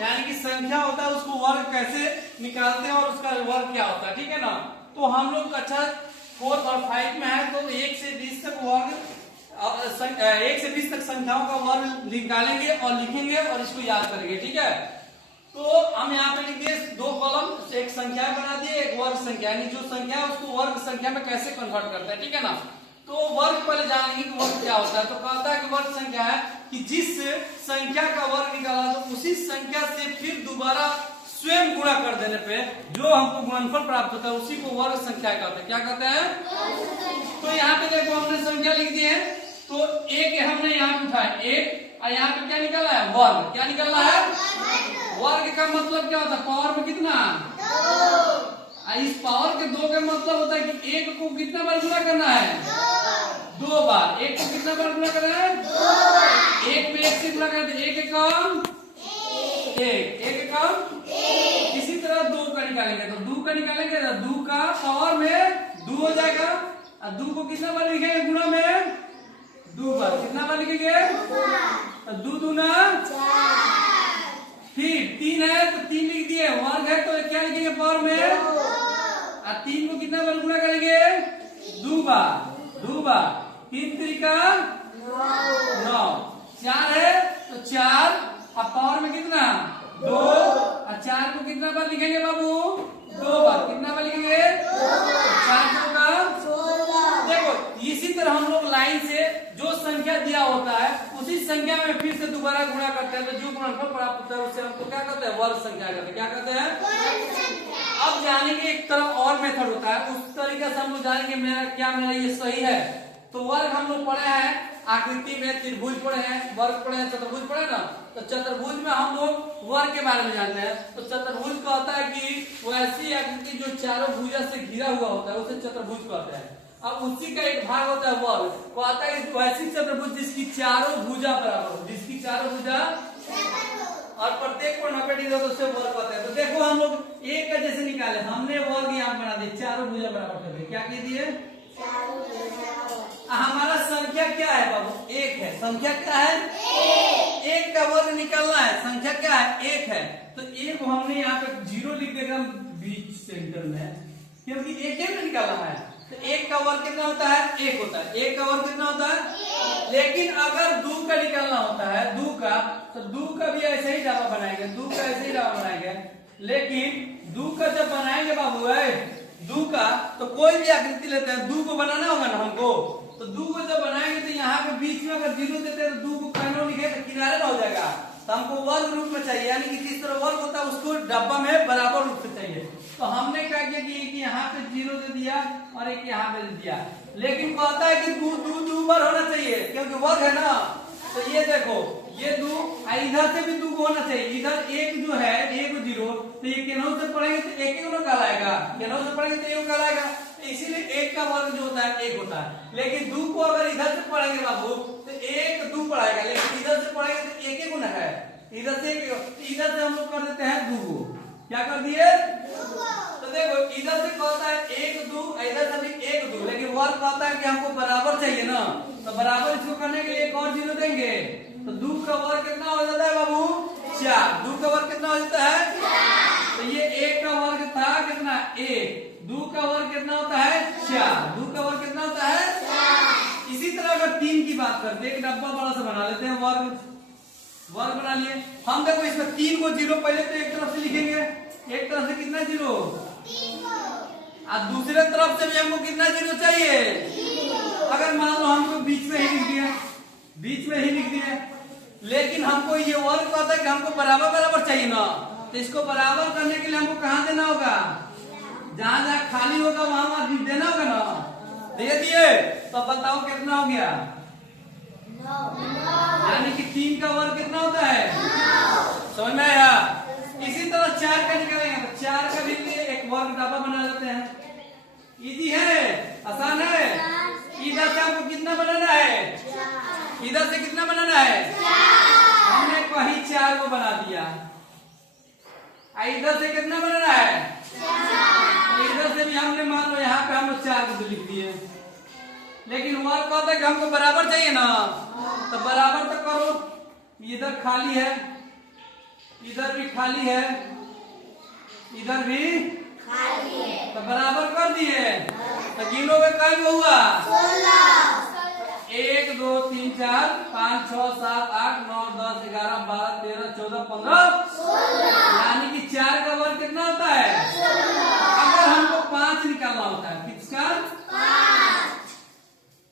यानी कि संख्या होता है उसको वर्ग कैसे निकालते हैं और उसका वर्ग क्या होता है, ठीक है ना। तो हम लोग कक्षा 4 और 5 में है, तो 1 से 20 तक वर्ग 1 से 20 तक संख्याओं का वर्ग निकालेंगे और लिखेंगे और इसको याद करेंगे, ठीक है। तो हम यहाँ पे लिख दिए 2 कॉलम, एक संख्या बना दिए, एक वर्ग संख्या, यानी जो संख्या है उसको वर्ग संख्या में कैसे कन्वर्ट करते हैं, ठीक है ना। तो वर्ग पहले जानेंगे कि वर्ग क्या होता है। तो कहता है कि वर्ग संख्या है कि जिस संख्या का वर्ग निकाला तो उसी संख्या से फिर दोबारा स्वयं गुणा कर देने पे जो हमको गुणनफल प्राप्त होता है उसी को वर्ग संख्या कहते हैं। क्या कहते हैं? तो यहाँ पे देखो हमने संख्या लिख दी है, तो एक हमने यहाँ पे उठाया एक, और यहाँ पे क्या निकाला है? वर्ग। क्या निकालना है? वर्ग का मतलब क्या होता है? पावर में कितना? 2। इस पावर के 2 का मतलब होता है कि एक को कितना बार गुणा करना है? 2 बार। एक को कितना बार गुणा करना है? 2 बार। एक में एक से गुणा कर दे, एक एकम एक, एक एकम एक। इसी तरह 2 का निकालेंगे, तो 2 का निकालेंगे तो 2 का पावर में 2 हो जाएगा, और 2 को कितना बार लिखेंगे गुणा में? 2 बार। कितना बार लिखेंगे? 2 दूना 4। फिर 3 है तो 3 लिख दिए, वर्ग है तो क्या लिखेंगे पावर में? और 3 को कितना बार गुणा करेंगे? 2 बार। 2 बार। 3 त्रिका 9। 4 है तो 4, अब पावर में कितना? 2, और 4 को कितना बार लिखेंगे बाबू? 2 बार। कितना बार लिखेंगे? 4 का 16। देखो इसी तरह हम लोग लाइन से जो संख्या दिया होता है उसी संख्या में फिर से दोबारा गुणा करते हैं, तो जो गुणनफल प्राप्त होता है उससे हमको क्या कहते हैं? वर्ग संख्या कहते हैं। क्या कहते हैं? अब जानेंगे एक तरफ और मेथड होता है, उस तरीके से हम लोग जानेंगे मेरा ये सही है। तो वर्ग हम लोग पढ़े हैं आकृति में, त्रिभुज पढ़े हैं, वर्ग पढ़े हैं, चतुर्भुज पढ़े ना। तो चतुर्भुज में हम लोग वर्ग के बारे में जानते हैं। तो चतुर्भुज कहता है कि वो ऐसी आकृति जो चारों भुजा से घिरा हुआ होता है उसे चतुर्भुज कहते हैं। अब उसी का एक भाग होता है वर्ग, कहता है कि वैसी चतुर्भुज जिसकी चारों भुजा बराबर हो, जिसकी चारों भुजा और प्रत्येक को 90 डिग्री तो उससे वर्ग कहते हैं। तो देखो हम लोग एक का जैसे निकाले, हमने वर्ग यहाँ बना दिए, चारों भुजा बराबर कर दिए। क्या कह दिए? हमारा संख्या क्या है बाबू? 1 है। संख्या क्या है? 1 का वर्ग निकालना है। संख्या क्या है? 1 है। तो 1 को हमने यहाँ पे 0 लिख देगा बीच सेंटर में, क्योंकि 1 में निकालना है। तो 1 का वर्ग कितना होता है? 1 होता है। 1 का वर्ग कितना होता है? लेकिन अगर 2 का निकालना होता है, 2 का, तो 2 का भी ऐसे ही डाबा बनाएंगे, 2 का ऐसे ही डाबा बनाएंगे। लेकिन 2 का जब बनाएंगे बाबू 2 का, तो कोई भी आकृति लेते हैं, 2 को बनाना होगा ना हमको। तो 2 को जब बनाएंगे तो यहाँ पे बीच में अगर 0 देते हैं तो 2 को कहनो लिखे तो किनारे में हो जाएगा। तो हमको वर्ग रूप में चाहिए, यानी कि किस तरह वर्ग होता है उसको डब्बा में बराबर रूप से चाहिए। तो हमने क्या किया कि यहाँ पे 0 दे दिया और एक यहाँ पे दे दिया, लेकिन कहता है कि 2 बार होना चाहिए क्योंकि वर्ग है ना। तो ये देखो ये 2, इधर से भी 2 होना चाहिए। इधर 1 जो है 1 0, तो ये केनौ से पढ़ेंगे तो 1 ही कहलाएगा, केनौ से पढ़ेंगे तो 1 कहलाएगा। इसीलिए 1 का वर्ग जो होता है 1 होता है। लेकिन 2 को अगर इधर से पढ़ेंगे बाबू तो 1 2 पढ़ाएगा, लेकिन इधर से पढ़ेंगे तो 1 गुना है। इधर से हम लोग कर देते हैं 2। क्या कर दिए? तो देखो इधर से कहता है 1 2, इधर से भी 1 2, लेकिन वर्ग कहता है कि हमको बराबर चाहिए ना। तो बराबर इसको करने के लिए एक और 0 देंगे, तो 2 का वर्ग कितना हो जाता है बाबू? 4। 2 का वर्ग कितना हो जाता है? 4। तो ये 1 का वर्ग था कितना? 1। 2 का वर्ग कितना होता है? 4। 2 का वर्ग कितना होता है? 4। इसी तरह अगर 3 की बात करते हैं, एक डब्बा बड़ा सा बना लेते हैं, वर्ग बना लिए हम। देखो इसमें 3 को 0 पहले तो एक तरफ से लिखेंगे, एक तरफ से कितना 0? 3 और दूसरे तरफ से भी हमको कितना 0 चाहिए? 0। अगर मान लो हमको बीच में ही लिख दिया, बीच में ही लिख दिया, लेकिन हमको ये वर्ग कहता है कि हमको बराबर बराबर चाहिए ना। तो इसको बराबर करने के लिए हमको कहाँ देना होगा? जहां जहां खाली होगा वहां देना होगा ना। दे दिए तो बताओ कितना हो गया? 9। यानी कि 3 का वर्ग कितना होता है? 9। समझ में आया? इसी तरह 4 का निकालेंगे तो 4 का भी एक वर्ग डब्बा बना लेते हैं। इजी है, आसान है। इधर से हमको कितना बनाना है? 4। इधर से कितना बनाना है? 4। हमने कहीं 4 को बना दिया। इधर से कितना बनाना है? 4। इधर से भी हमने मान लो यहाँ पे हम लोग 4 को लिख दिए, लेकिन वर्ग कहता है कि हमको बराबर चाहिए ना। तो बराबर तो करो, इधर खाली है, इधर भी खाली है, इधर भी खाली है। तो बराबर कर दिए। तो गिनोगे कई गो हुआ? 1 2 3 4 5 6 7 8 9 10 11 12 13 14 15 यानी कि 4 का वर्ग कितना होता है? अगर हमको 5 निकालना होता है, किसका?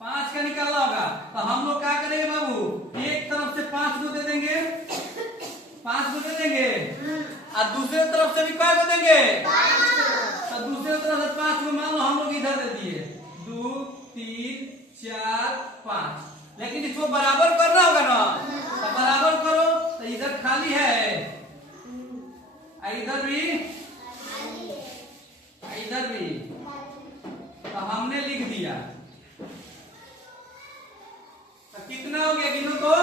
5 का निकालना होगा तो हम लोग क्या करेंगे बाबू? एक तरफ से 5 को दे देंगे, 5 को दे देंगे और दूसरे तरफ से भी क्या को देंगे? तो दूसरे तरफ से 5 को मान लो हम लोग इधर दे दिए, 2 3 4 5, लेकिन इसको बराबर करना होगा ना, तो बराबर करो। तो इधर खाली है, इधर भी, इधर भी, तो हमने लिख दिया। तो कितना हो गया गिनो तो?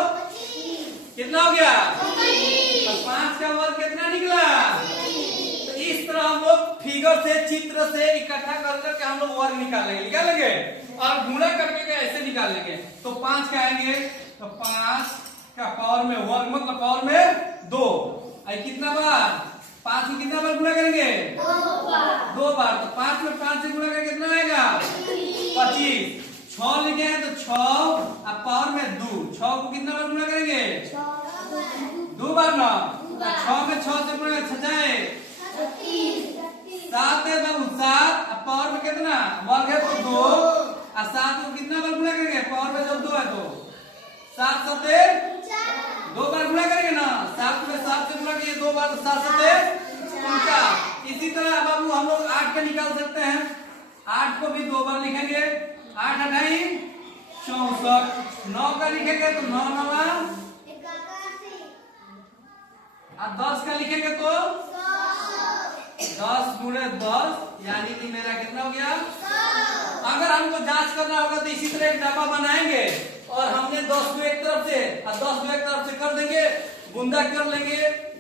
कितना हो गया? तो 5 का वर्ग कितना निकला? तो इस तरह हम लोग फिगर से, चित्र से इकट्ठा कर करके हम लोग वर्ग निकालेंगे और गुणा करके ऐसे निकाल लेंगे। तो 5 का आएंगे, तो 5 का पावर में वर्ग मतलब पावर में 2, कितना बार? 5 में कितना बार गुणा करेंगे? 2 बार। तो 5 में 5 से गुणा करके कितना आएगा? 25। 6 लिखे हैं तो 6 और पावर में 2, 6 को कितना बार गुणा करेंगे? 2 बार ना। 6 में 6 से गुणा 6 जाए 7 है बाबू, 7 और पावर में कितना? वर्ग है तो 2 और 7 को कितना बार गुणा करेंगे? पावर में जब 2 है तो 7 7 2 बार गुणा करेंगे ना, 7 में 7 से गुणा किए 2 बार तो 7 7 49। इसी तरह बाबू हम लोग 8 का निकाल सकते हैं, 8 को भी 2 बार लिखेंगे, 8 8 64। 9 का लिखेंगे तो 9 9 और 10 का लिखेंगे तो 10 गुणे 10 यानी कि मेरा कितना हो गया? अगर हमको जांच करना होगा तो इसी तरह एक डब्बा बनाएंगे और हमने 10 को एक तरफ से और 10 को एक तरफ से कर देंगे, बूंदा कर लेंगे,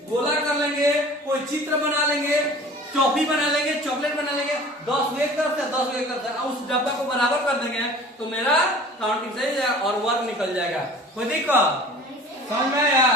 गोला कर लेंगे, कोई चित्र बना लेंगे, टॉफी बना लेंगे, चॉकलेट बना लेंगे, 10 को एक तरफ से 10 को एक तरफ से, उस डब्बा को बराबर कर देंगे तो मेरा काउंटिंग सही है और वर्ग निकल जाएगा। कोई दिक्कत? समझ में आया?